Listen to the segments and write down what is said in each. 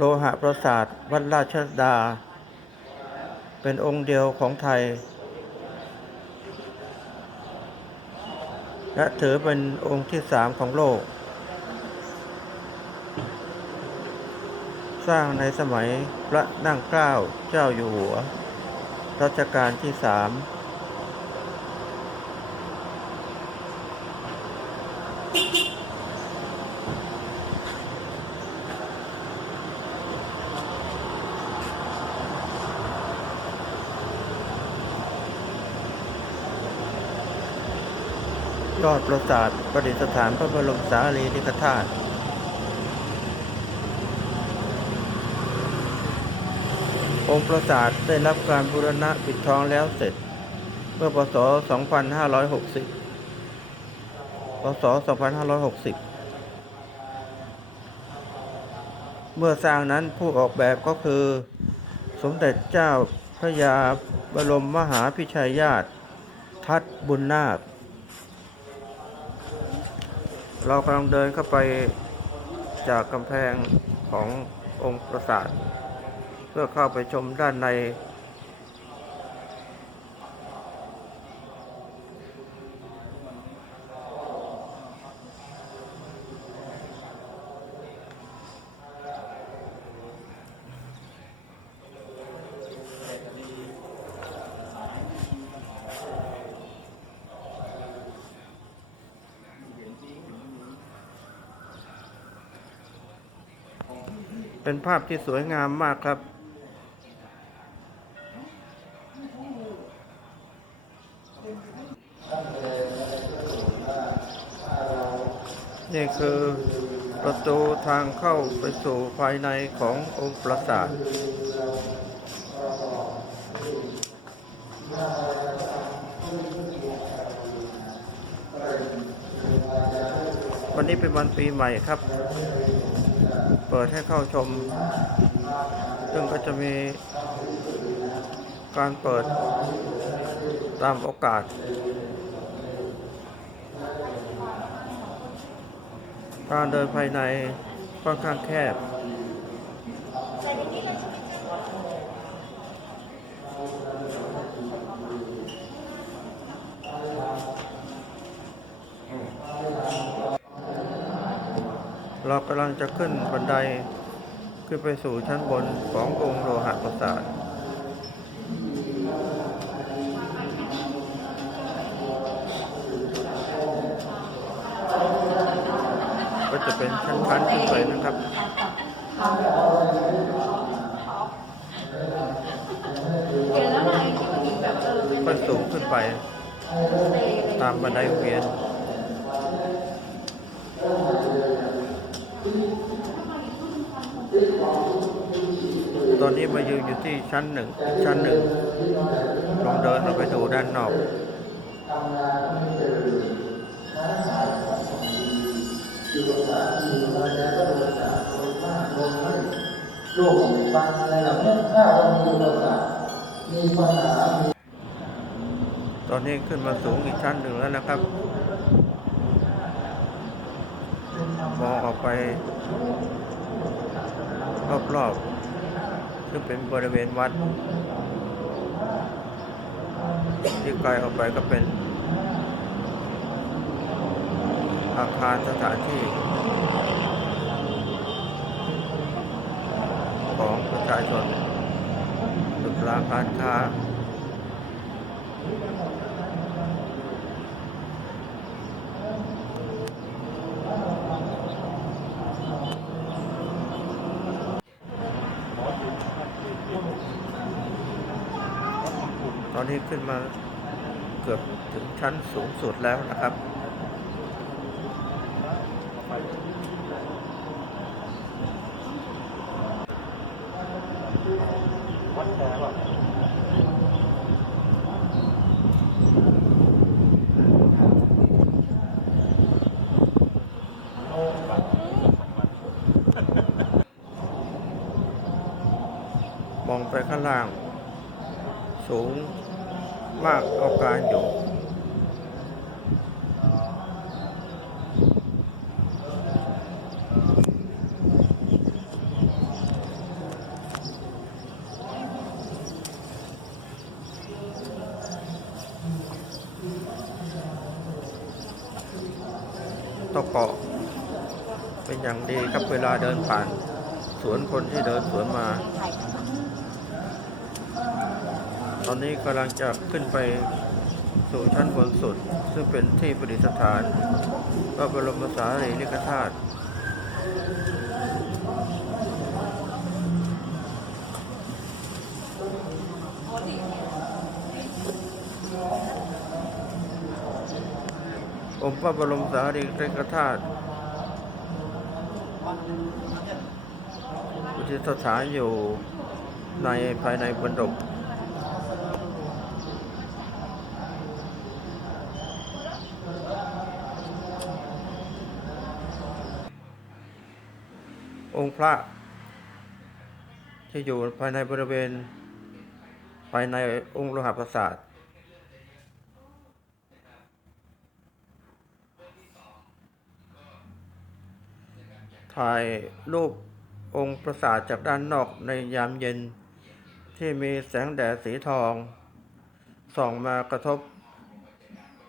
โลหะประสาทวัดราชดา เป็นองค์เดียวของไทย และถือเป็นองค์ที่สามของโลก สร้างในสมัยพระนั่งเกล้าเจ้าอยู่หัว รัชกาลที่สาม ยอดปราสาทประดิษฐานพระบรมสารีริกธาตุองค์ปราสาทได้รับการบูรณะปิดทองแล้วเสร็จ เมื่อปศ2560ปศ2560 เมื่อสร้างนั้นผู้ออกแบบก็คือ สมเด็จเจ้าพระยาบรมมหาพิชัยญาติ ทัดบุญนาค เรากำลังเดินเข้าไปจากกำแพงขององค์ปราสาท เพื่อเข้าไปชมด้านใน เป็นภาพที่สวยงามมากครับ นี่คือประตูทางเข้าไปสู่ภายในขององค์ปราสาทวันนี้เป็นวันปีใหม่ครับ เปิดให้เข้าชม ซึ่งก็จะมีการเปิดตามโอกาส การเดินภายในค่อนข้างแคบ เรากำลังจะขึ้นบันไดขึ้นไปสู่ชั้นบนขององค์โลหะประสาทก็จะเป็นชั้นๆขึ้นไปนะครับมันมีแบบเออเป็นก็สูงขึ้นไป ตามบันไดเวียน ตอนนี้มายืนอยู่ที่ชั้นหนึ่งชั้นหนึ่งลองเดินออกไปดูด้านนอกลูกฟังอะไรเหล่านี้ถ้าเรามีโอกาสมีปัญหาตอนนี้ขึ้นมาสูงอีกชั้นหนึ่งแล้วนะครับมองออกไปรอบๆ ซึ่งเป็นบริเวณวัด ที่ไกลออกไปก็เป็น อาคารสถานที่ ของประชาชนตึกรามการค้า อนนี้ขึ้นมาเกือบถึงชั้นสูงสุดแล้วนะครับมองไปข้างล่าง สูง มากเอาการอยู่ตกเกาะเป็นอย่างดีครับเวลาเดินผ่าน สวนคนที่เดินสวนมา ตอนนี้กำลังจะขึ้นไปสู่ชั้นบนสุด ซึ่งเป็นที่ประดิษฐานพระบรมสารีริกธาตุองค์พระบรมสารีริกธาตุประดิษฐานอยู่ในภายในบนดก องค์พระ ที่อยู่ภายในบริเวณ ภายในองค์โลหะประสาทถ่ายรูปองค์ประสาทจากด้านนอกในยามเย็น ที่มีแสงแดดสีทอง ส่องมากระทบ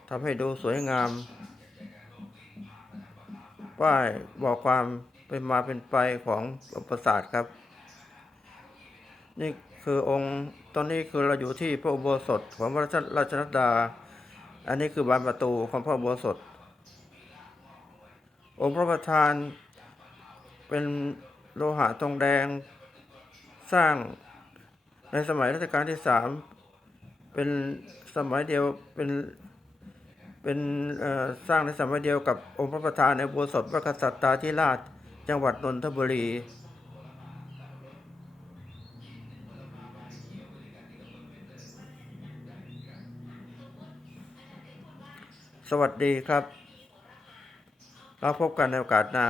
ทำให้ดูสวยงาม ป้ายบอกความ เป็นมาเป็นไปของปราสาทครับ นี่คือองค์ตอนนี้คือเราอยู่ที่พระอุโบสถของพระราชนัดดา อันนี้คือบานประตูของพระอุโบสถ องค์พระประธานเป็นโลหะทองแดงสร้างในสมัยรัชกาลที่สามเป็นสมัยเดียวเป็นเป็นสร้างในสมัยเดียวกับองค์พระประธานในอุโบสถพระกษัตริย์ตาธิราช จังหวัดนนทบุรี สวัสดีครับเราพบกันในโอกาสหน้า